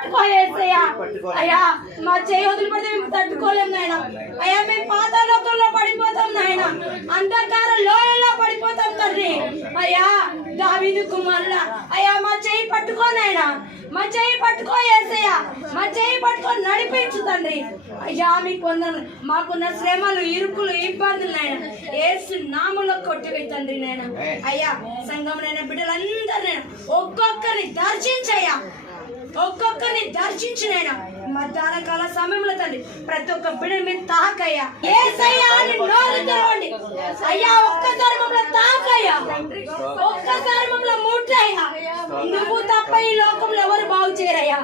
పట్టుకో ఏసయ్యా అయ్యా మా చేయి వదిలిపెడితే మేము తట్టుకోలేం నాయన. అయ్యా మేము పాతాలోకంలో పడిపోతాం నాయన. అంధకార లోయలో పడిపోతాం తండ్రి. అయ్యా దావీదు కుమారుల అయ్యా మా చేయి పట్టుకో నాయన. మా చేయి పట్టుకో ఏసయ్యా. మా చేయి పట్టుకో నడిపించు తండ్రి. అయ్యా మీకు వందనలు మాకున్న శ్రమలు ఇరుకులు ఇబ్బందులు నాయన. ఏసు నాములో కొట్టివే తండ్రి నాయన. అయ్యా సంఘం నాయన బిడ్డలందరూ ఒక్కొక్కరిని రక్షించినైనా మధ్యాహ్న కాల సమయంలో తండ్రి ప్రతి ఒక్క బిడ్డ మీద తాకయ్యా. తెరవండి. అయ్యా ఒక్క ధర్మంలో తాకయ్యా. ఒక్క ధర్మంలో ముట్టయ్యా. నువ్వు తప్ప ఈ లోకంలో ఎవరు బాగు చేయరయ్యా.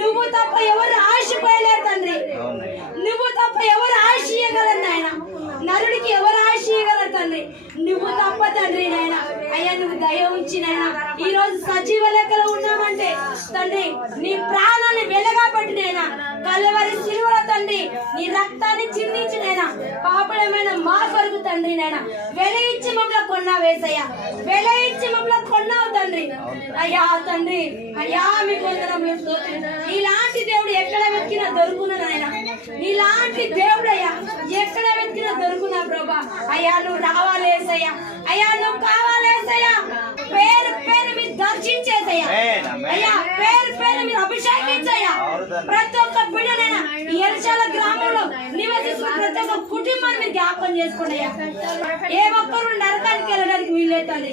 నువ్వు తప్ప ఎవరు ఆశపోయలేరు తండ్రి. నువ్వు తప్ప ఎవరు ఆశ ఇయ్యగలరు నాయన. నరుడికి ఎవరు తండ్రి నువ్వు తప్ప తండ్రి నాయన. అయ్యా నువ్వు దయ ఉంచి నాయన. ఈ రోజు సజీవ లెక్కలో ఉన్నామంటే తండ్రి నీ ప్రాణాన్ని వెలగా పెట్టినైనా కలవరి సిలువల తండ్రి నీ రక్తాన్ని చిందించినైనా పాపడమైన మా కొరకు తండ్రి నైనా వెల ఇచ్చి మమ్మల్ని కొన్నా వేసయ్యా వెల ఇచ్చి మమ్మల్ని కొన్నావు తండ్రి. అయ్యా తండ్రి అయ్యా మీ కొందరంలో స్తోత్రం. ఇలాంటి దేవుడు ఎక్కడ వెతికినా దొరుకున నాయన. ఇలాంటి దేవుడు అయ్యా ఎక్కడ వెతికినా దొరుకునా ప్రభా. అయ్యా నువ్వు రావాలేసయ్యా అభిషేకించయ్యా ప్రతి ఒక్క బిడ్డనైనా గ్రామంలో నివసిస్తున్న ప్రతి ఒక్క కుటుంబాన్ని మీరు జ్ఞాపకం చేసుకోండి ఏ ఒక్కరు నరకానికి వెళ్ళడానికి వీల్లేదండి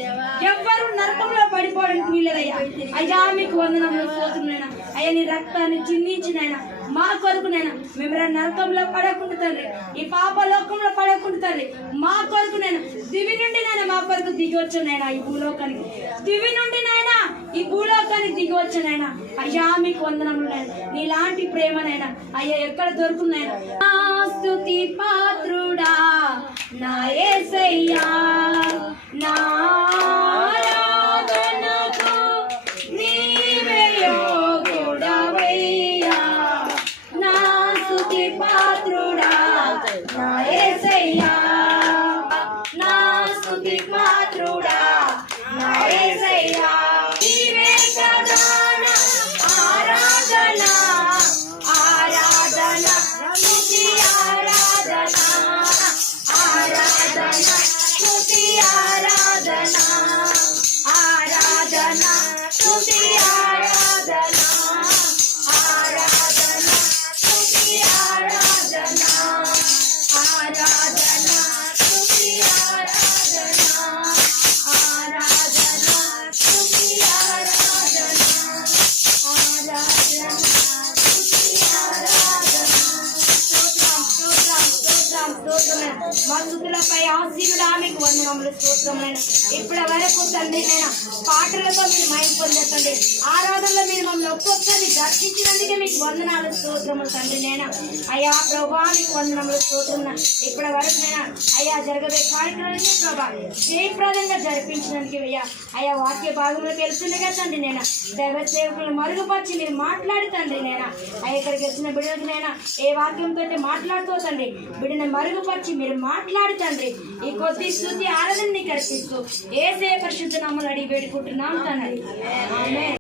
ఎవ్వరు నరకంలో పడిపోవడానికి వీల్లేదయ్యా. అయ్యా మీకు వందనంలో స్తోత్రమైనా అయ్యా నీ రక్తాన్ని చిందించినైనా మా కొరకునైనా మిమ్మల్ని నరకంలో పడకుండా తండ్రి ఈ పాప లోకంలో పడకుండా తండ్రి మా కొరకునైనా దివి నుండి నాయన మా కొరకు దిగి నాయనా ఈ భూలోకానికి. దివి నుండి నాయనా ఈ భూలోకానికి దిగి వచ్చునైనా అయ్యా మీకు వందనములు నాయన నీలాంటి ప్రేమనైనా అయ్యా ఎక్కడ దొరుకునైనా. స్తుతి పాత్రుడా నాయ స్తోత్రమైన మా ఆశీనుడా మీకు వందనములు స్తోత్రమైన ఇప్పటి వరకు తండ్రి నేను పాటలతో మీరు మైండ్ పొందతండి ఆరాధనలో మీరు మమ్మల్ని ఒక్కొక్కరిని దర్శించినందుకే వందనాలు స్తోత్రములు తండ్రి నేను అయ్యా ప్రభా మీకు వందనములు స్తోత్రం ఇప్పటి వరకు నేను అయ్యా జరగబోయే కార్యక్రమాన్ని ప్రభా జయప్రదంగా జరిపించినందుకు అయ్యా. అయ్యా వాక్య భాగంలోకి వెళ్తుండగా తండ్రి నేను దైవ సేవకులు మరుగుపరిచి మీరు మాట్లాడి తండ్రి నేను అయ్యా ఇక్కడికి వచ్చిన బిడ్డలకు నేను ఏ వాక్యంతో మాట్లాడుతూ తండ్రి బిడ్డను మరుగుపరిచి మీరు మాట్లాడి తండ్రి. ఈ కొద్ది స్థుతి ఆరాధన నీకు అర్పిస్తూ ఏ పరిశుద్ధ నమ్మలు అడిగి వేడుకుంటున్నాం తండ్రి.